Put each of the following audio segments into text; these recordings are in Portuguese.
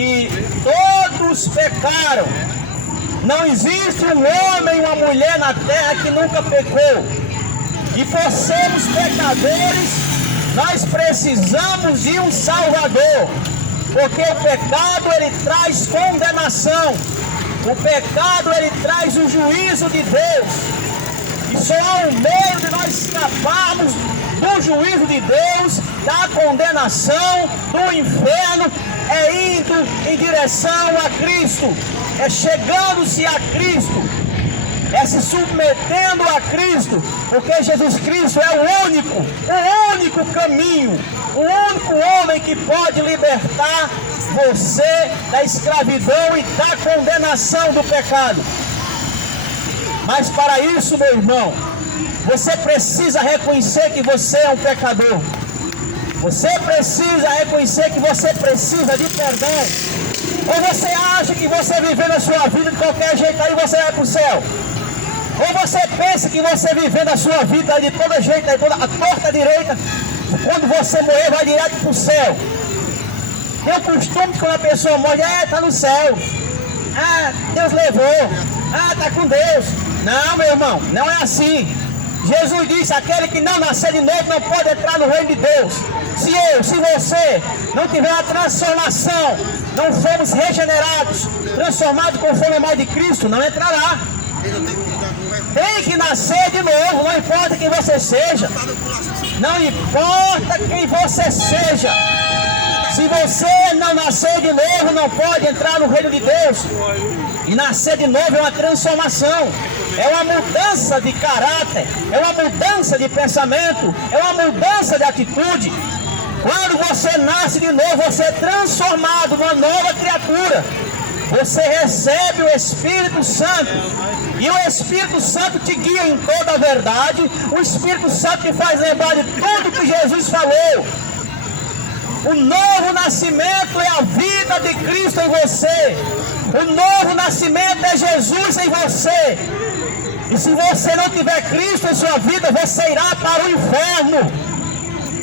que todos pecaram. Não existe um homem e uma mulher na terra que nunca pecou. E por sermos pecadores, nós precisamos de um Salvador. Porque o pecado, ele traz condenação. O pecado, ele traz o juízo de Deus. E só há um meio de nós escaparmos do juízo de Deus, da condenação, do inferno, é indo em direção a Cristo, é chegando-se a Cristo, é se submetendo a Cristo, porque Jesus Cristo é o único caminho, o único homem que pode libertar você da escravidão e da condenação do pecado. Mas para isso, meu irmão, você precisa reconhecer que você é um pecador. Você precisa reconhecer que você precisa de perdão. Ou você acha que você vivendo a sua vida de qualquer jeito aí você vai para o céu? Ou você pensa que você vivendo a sua vida de todo jeito, aí toda a torta direita, quando você morrer vai direto para o céu? Tem o costume de quando a pessoa morre, está no céu. Deus levou. Está com Deus. Não, meu irmão, não é assim. Jesus disse, aquele que não nascer de novo não pode entrar no reino de Deus. Se você não tiver a transformação, não formos regenerados, transformados conforme a imagem de Cristo, não entrará. Tem que nascer de novo, não importa quem você seja. Não importa quem você seja. Se você não nascer de novo, não pode entrar no reino de Deus. E nascer de novo é uma transformação, é uma mudança de caráter, é uma mudança de pensamento, é uma mudança de atitude. Quando você nasce de novo, você é transformado numa nova criatura. Você recebe o Espírito Santo. E o Espírito Santo te guia em toda a verdade. O Espírito Santo te faz lembrar de tudo que Jesus falou. O novo nascimento é a vida de Cristo em você. O novo nascimento é Jesus em você. E se você não tiver Cristo em sua vida, você irá para o inferno.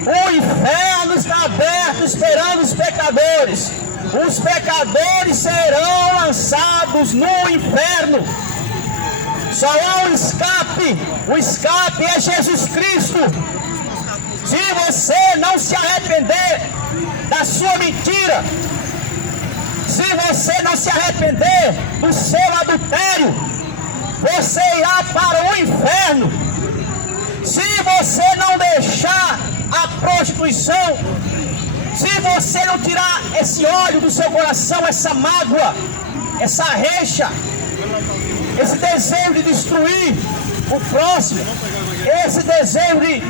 O inferno está aberto esperando os pecadores. Os pecadores serão lançados no inferno. Só há um escape. O escape é Jesus Cristo. Se você não se arrepender da sua mentira, se você não se arrepender do seu adultério, você irá para o inferno. Se você não deixar a prostituição, se você não tirar esse ódio do seu coração, essa mágoa, essa rixa, esse desejo de destruir o próximo, esse desejo de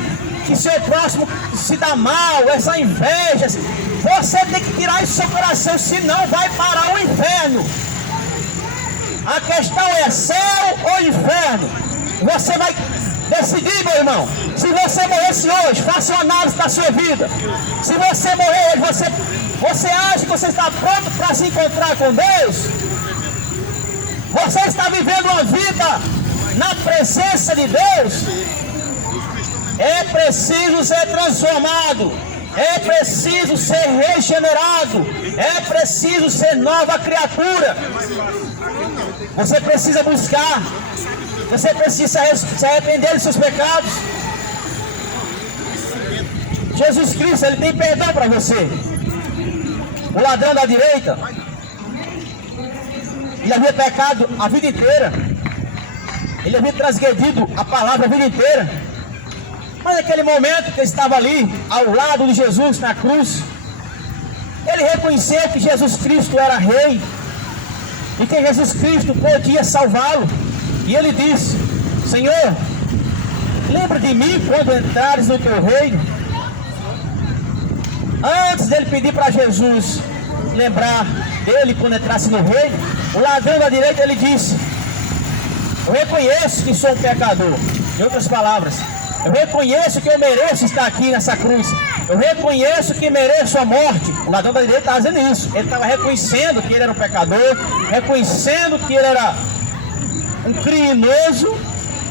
que seu próximo se dá mal, essa inveja, você tem que tirar isso do seu coração, senão vai para o inferno. A questão é céu ou inferno. Você vai decidir, meu irmão. Se você morresse hoje, faça uma análise da sua vida. Se você morrer hoje, você acha que você está pronto para se encontrar com Deus? Você está vivendo uma vida na presença de Deus? É preciso ser transformado, é preciso ser regenerado, é preciso ser nova criatura. Você precisa buscar, você precisa se arrepender dos seus pecados. Jesus Cristo, Ele tem perdão para você. O ladrão da direita, ele havia pecado a vida inteira, ele havia transgredido a palavra a vida inteira. Mas naquele momento que ele estava ali, ao lado de Jesus na cruz, ele reconheceu que Jesus Cristo era rei e que Jesus Cristo podia salvá-lo. E ele disse: Senhor, lembra de mim quando entrares no teu reino. Antes dele pedir para Jesus lembrar dele quando entrasse no reino, o ladrão da direita, ele disse: eu reconheço que sou um pecador. Em outras palavras, eu reconheço que eu mereço estar aqui nessa cruz. Eu reconheço que mereço a morte. O ladrão da direita estava dizendo isso. Ele estava reconhecendo que ele era um pecador, reconhecendo que ele era um criminoso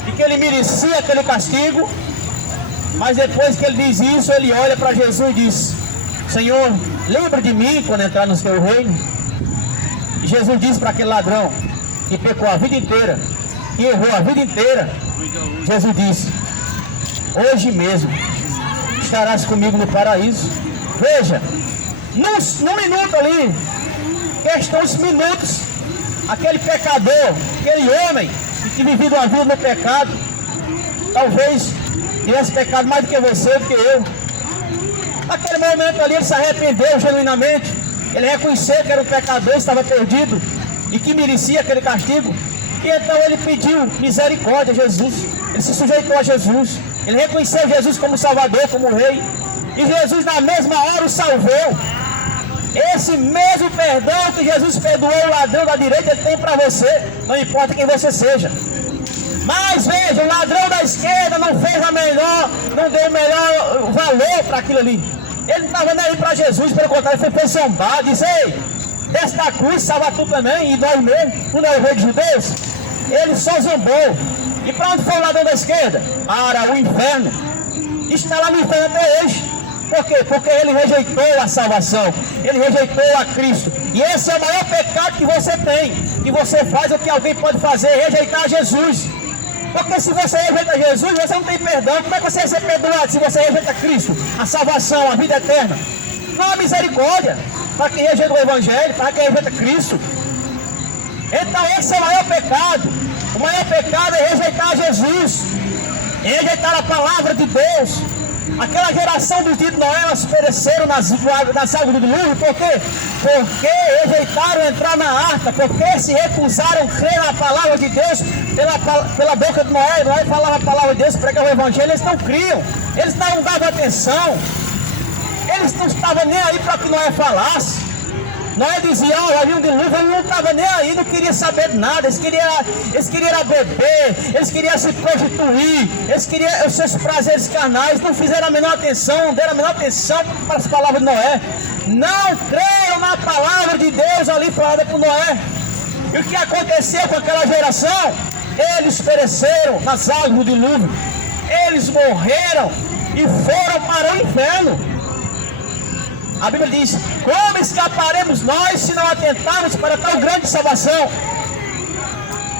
e que ele merecia aquele castigo. Mas depois que ele diz isso, ele olha para Jesus e diz: Senhor, lembra de mim quando entrar no teu reino. E Jesus disse para aquele ladrão que pecou a vida inteira, que errou a vida inteira, Jesus disse: hoje mesmo estarás comigo no paraíso. Veja, num minuto ali, questões minutos, aquele pecador, aquele homem que vivia uma vida no pecado, talvez tivesse pecado mais do que você, do que eu. Naquele momento ali ele se arrependeu genuinamente, ele reconheceu que era um pecador, estava perdido e que merecia aquele castigo. E então ele pediu misericórdia a Jesus, ele se sujeitou a Jesus, ele reconheceu Jesus como Salvador, como Rei, e Jesus na mesma hora o salvou. Esse mesmo perdão que Jesus perdoou o ladrão da direita, ele tem para você, não importa quem você seja. Mas veja, o ladrão da esquerda não fez não deu o melhor valor para aquilo ali. Ele não estava nem aí para Jesus, pelo contrário, ele foi zombado, disse: ei, desce da cruz, salva tu também, e nós mesmo, tu não é o rei dos judeus. Ele só zombou. E para onde foi o ladrão da esquerda? Para o inferno. Está lá no inferno até hoje. Por quê? Porque ele rejeitou a salvação, ele rejeitou a Cristo. E esse é o maior pecado que você tem, que você faz, ou que alguém pode fazer, rejeitar Jesus. Porque se você rejeita Jesus, você não tem perdão. Como é que você vai ser perdoado se você rejeita Cristo, a salvação, a vida eterna? Não há misericórdia para quem rejeita o Evangelho, para quem rejeita Cristo. Então esse é o maior pecado. O maior pecado é rejeitar Jesus, rejeitar a palavra de Deus. Aquela geração dos dias de Noé, elas pereceram nas águas do dilúvio. Por quê? Porque rejeitaram entrar na arca, porque se recusaram a crer na palavra de Deus pela boca de Noé. Noé falava a palavra de Deus, pregava o Evangelho, eles não criam, eles não davam atenção, eles não estavam nem aí para que Noé falasse. Noé dizia: ó, havia um dilúvio, ele não estava nem aí, não queria saber de nada, eles queriam beber, eles queriam se prostituir, eles queriam os seus prazeres carnais, não fizeram a menor atenção, não deram a menor atenção para as palavras de Noé, não creram na palavra de Deus ali falada por Noé. E o que aconteceu com aquela geração? Eles pereceram nas águas do dilúvio, eles morreram e foram para o inferno. A Bíblia diz: como escaparemos nós se não atentarmos para tão grande salvação?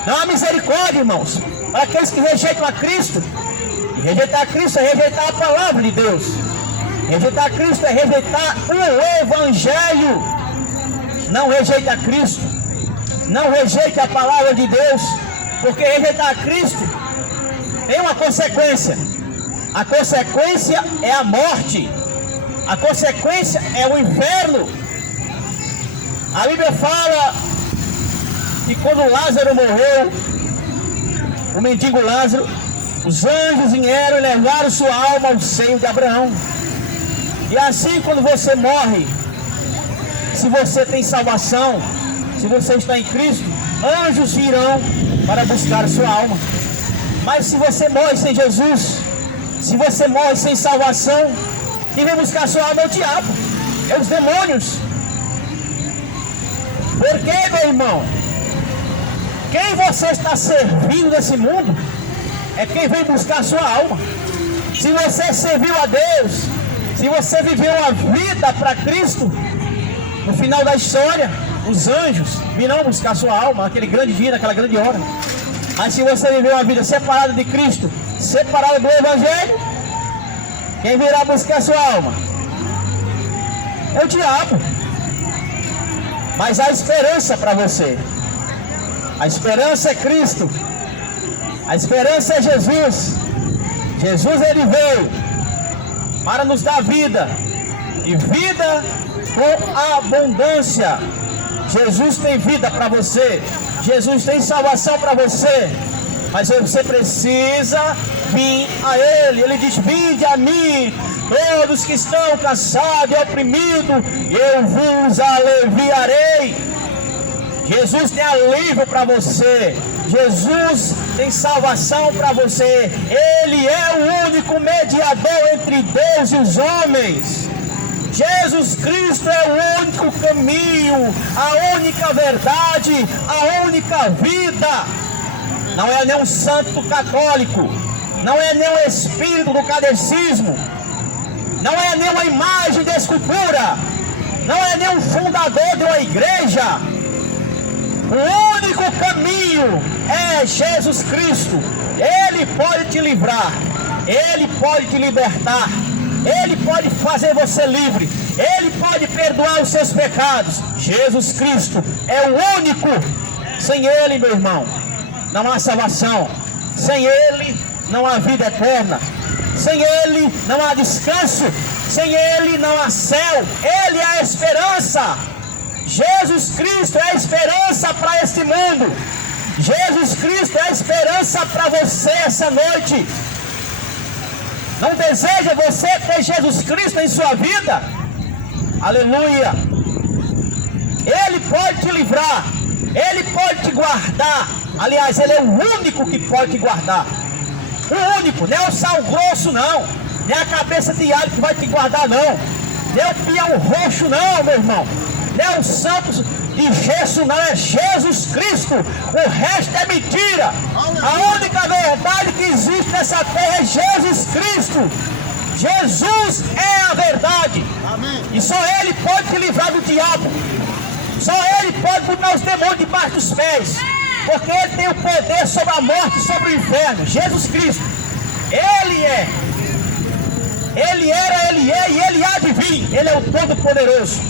Não há misericórdia, irmãos, para aqueles que rejeitam a Cristo. E rejeitar a Cristo é rejeitar a palavra de Deus. Rejeitar a Cristo é rejeitar o Evangelho. Não rejeite a Cristo, não rejeite a palavra de Deus, porque rejeitar a Cristo tem uma consequência. A consequência é a morte. A consequência é o inferno. A Bíblia fala que quando Lázaro morreu, o mendigo Lázaro, os anjos vieram e levaram sua alma ao seio de Abraão. E assim, quando você morre, se você tem salvação, se você está em Cristo, anjos virão para buscar a sua alma. Mas se você morre sem Jesus, se você morre sem salvação, quem vem buscar a sua alma é o diabo, é os demônios. Por quê, meu irmão? Quem você está servindo nesse mundo é quem vem buscar a sua alma. Se você serviu a Deus, se você viveu uma vida para Cristo, no final da história, os anjos virão buscar a sua alma, naquele grande dia, naquela grande hora. Mas se você viveu uma vida separada de Cristo, separada do Evangelho, quem virá buscar a sua alma é o diabo. Mas há esperança para você. A esperança é Cristo. A esperança é Jesus. Jesus, ele veio para nos dar vida, e vida com abundância. Jesus tem vida para você. Jesus tem salvação para você. Mas você precisa vir a Ele. Ele diz: vinde a mim, todos que estão cansados e oprimidos, e eu vos aliviarei. Jesus tem alívio para você. Jesus tem salvação para você. Ele é o único mediador entre Deus e os homens. Jesus Cristo é o único caminho, a única verdade, a única vida. Não é nem um santo católico, não é nem um espírito do kardecismo, não é nem uma imagem de escultura, não é nem um fundador de uma igreja. O único caminho é Jesus Cristo. Ele pode te livrar, Ele pode te libertar, Ele pode fazer você livre, Ele pode perdoar os seus pecados. Jesus Cristo é o único. Sem Ele, meu irmão, não há salvação. Sem Ele não há vida eterna. Sem Ele não há descanso. Sem Ele não há céu. Ele é a esperança. Jesus Cristo é a esperança para este mundo. Jesus Cristo é a esperança para você essa noite. Não deseja você ter Jesus Cristo em sua vida? Aleluia! Ele pode te livrar, Ele pode te guardar. Aliás, Ele é o único que pode te guardar. O único, não é o sal grosso não, não é a cabeça de alho que vai te guardar não, não é o peão roxo não, meu irmão, não é o santo de gesso não, é Jesus Cristo. O resto é mentira. A única verdade que existe nessa terra é Jesus Cristo. Jesus é a verdade. E só Ele pode te livrar do diabo. Só Ele pode botar os demônios debaixo dos pés, porque Ele tem o poder sobre a morte e sobre o inferno. Jesus Cristo, Ele é, Ele era, Ele é e Ele há de vir. Ele é o Todo-Poderoso.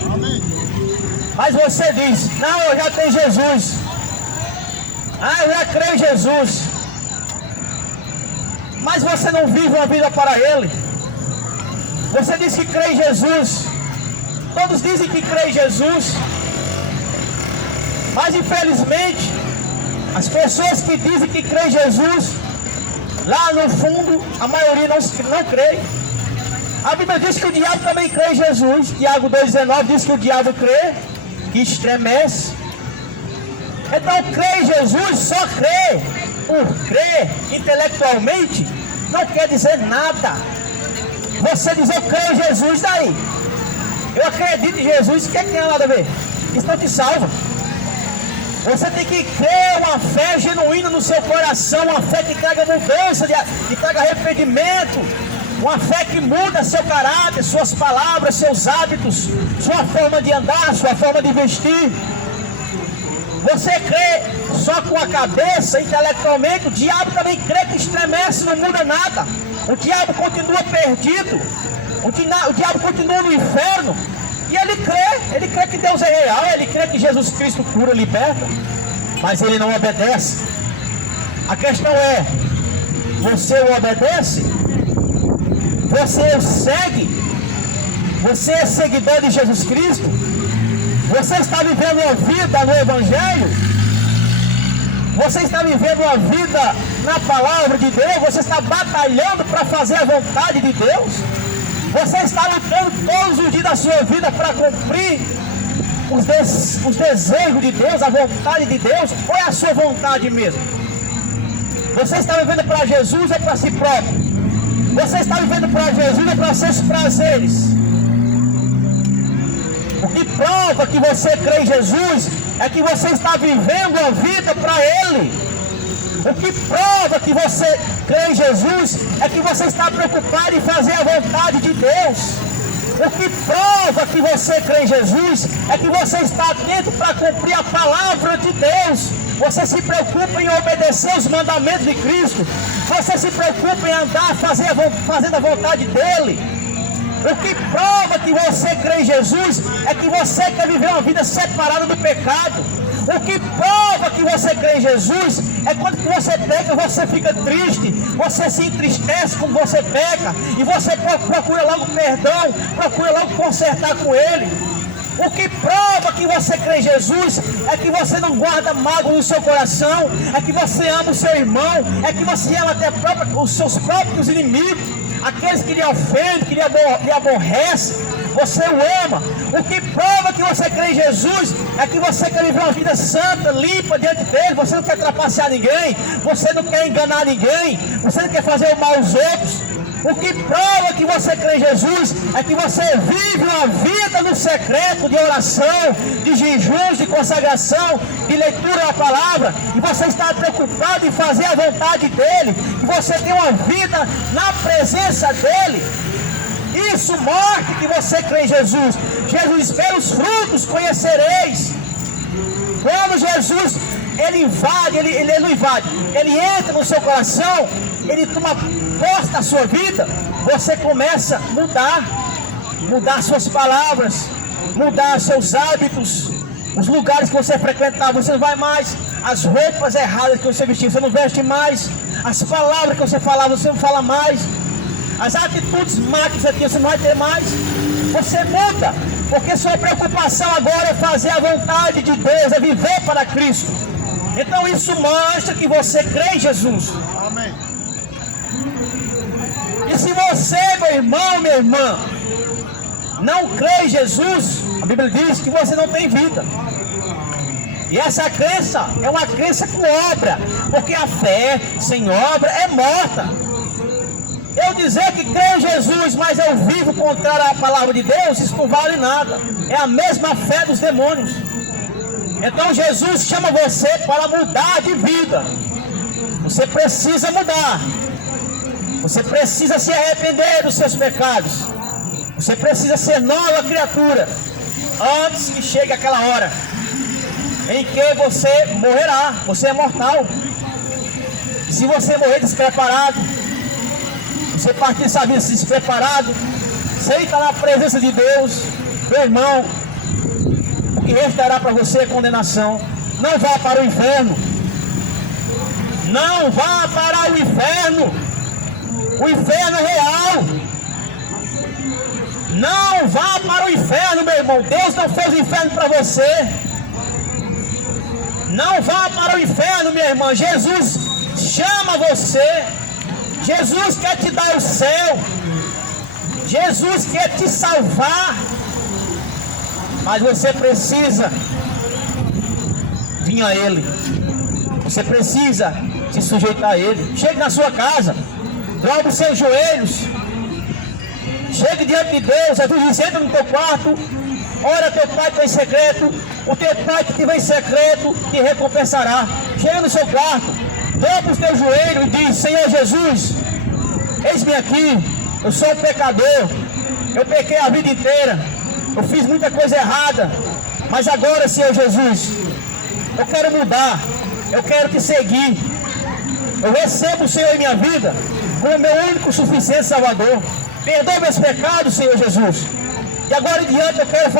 Mas você diz: não, eu já tenho Jesus, eu já creio em Jesus. Mas você não vive uma vida para Ele. Você diz que crê em Jesus, todos dizem que crê em Jesus, mas infelizmente as pessoas que dizem que crê em Jesus, lá no fundo a maioria não crê. A Bíblia diz que o diabo também crê em Jesus. Tiago 2,19 diz que o diabo crê, que estremece. Então crer em Jesus, só crer por crer intelectualmente não quer dizer nada. Você diz eu creio em Jesus, daí eu acredito em Jesus, o que tem nada a ver? Isso não te salva. Você tem que ter uma fé genuína no seu coração, uma fé que traga mudança, que traga arrependimento, uma fé que muda seu caráter, suas palavras, seus hábitos, sua forma de andar, sua forma de vestir. Você crê só com a cabeça, intelectualmente, o diabo também crê, que estremece, não muda nada. O diabo continua perdido, o diabo continua no inferno. E ele crê que Deus é real, ele crê que Jesus Cristo cura, liberta, mas ele não obedece. A questão é, você o obedece? Você o segue? Você é seguidor de Jesus Cristo? Você está vivendo uma vida no Evangelho? Você está vivendo uma vida na palavra de Deus? Você está batalhando para fazer a vontade de Deus? Você está lutando todos os dias da sua vida para cumprir os desejos de Deus, a vontade de Deus? Ou é a sua vontade mesmo? Você está vivendo para Jesus ou para si próprio? Você está vivendo para Jesus ou para seus prazeres? O que prova que você crê em Jesus é que você está vivendo a vida para Ele. O que prova que você crê em Jesus é que você está preocupado em fazer a vontade de Deus. O que prova que você crê em Jesus é que você está atento para cumprir a palavra de Deus. Você se preocupa em obedecer os mandamentos de Cristo. Você se preocupa em andar fazendo a vontade dEle. O que prova que você crê em Jesus é que você quer viver uma vida separada do pecado. O que prova que você crê em Jesus é quando você peca, você fica triste, você se entristece quando você peca, e você procura logo perdão, procura logo consertar com Ele. O que prova que você crê em Jesus é que você não guarda mágoa no seu coração, é que você ama o seu irmão, é que você ama até os seus próprios inimigos, aqueles que lhe ofendem, que lhe aborrecem, você o ama. O que prova que você crê em Jesus é que você quer viver uma vida santa, limpa diante dele, você não quer trapacear ninguém, você não quer enganar ninguém, você não quer fazer o mal aos outros. O que prova que você crê em Jesus é que você vive uma vida no secreto de oração, de jejuns, de consagração, de leitura da palavra, e você está preocupado em fazer a vontade dele, que você tem uma vida na presença dele. Isso mostra que você crê em Jesus. Jesus diz: pelos frutos conhecereis. Quando Jesus, ele invade, ele não invade, ele entra no seu coração, ele toma posse da sua vida, você começa a mudar suas palavras, mudar seus hábitos, os lugares que você frequentava, você não vai mais, as roupas erradas que você vestia, você não veste mais, as palavras que você falava, você não fala mais, as atitudes má que você tinha, você não vai ter mais, você muda, porque sua preocupação agora é fazer a vontade de Deus, é viver para Cristo. Então isso mostra que você crê em Jesus. Amém. E se você, meu irmão, minha irmã, não crê em Jesus, a Bíblia diz que você não tem vida. E essa crença é uma crença com obra, porque a fé sem obra é morta. Eu dizer que creio em Jesus, mas eu vivo contrário à palavra de Deus, isso não vale nada. É a mesma fé dos demônios. Então Jesus chama você para mudar de vida. Você precisa mudar. Você precisa se arrepender dos seus pecados. Você precisa ser nova criatura, antes que chegue aquela hora em que você morrerá. Você é mortal. Se você morrer despreparado, você partir dessa vida despreparado, sem estar na presença de Deus, meu irmão, o que restará para você é condenação. Não vá para o inferno. Não vá para o inferno. O inferno é real. Não vá para o inferno, meu irmão. Deus não fez o inferno para você. Não vá para o inferno, minha irmã. Jesus chama você. Jesus quer te dar o céu. Jesus quer te salvar. Mas você precisa vir a Ele. Você precisa se sujeitar a Ele. Chegue na sua casa, dobre os seus joelhos, chegue diante de Deus. Jesus diz: entra no teu quarto, ora teu pai que está em secreto, o teu pai que estiver em secreto te recompensará. Chega no seu quarto, dobre os teus joelhos e diz: Senhor Jesus, eis-me aqui, eu sou um pecador, eu pequei a vida inteira, eu fiz muita coisa errada, mas agora, Senhor Jesus, eu quero mudar, eu quero te seguir. Eu recebo o Senhor em minha vida como meu único suficiente Salvador. Perdoa meus pecados, Senhor Jesus. E agora em diante eu quero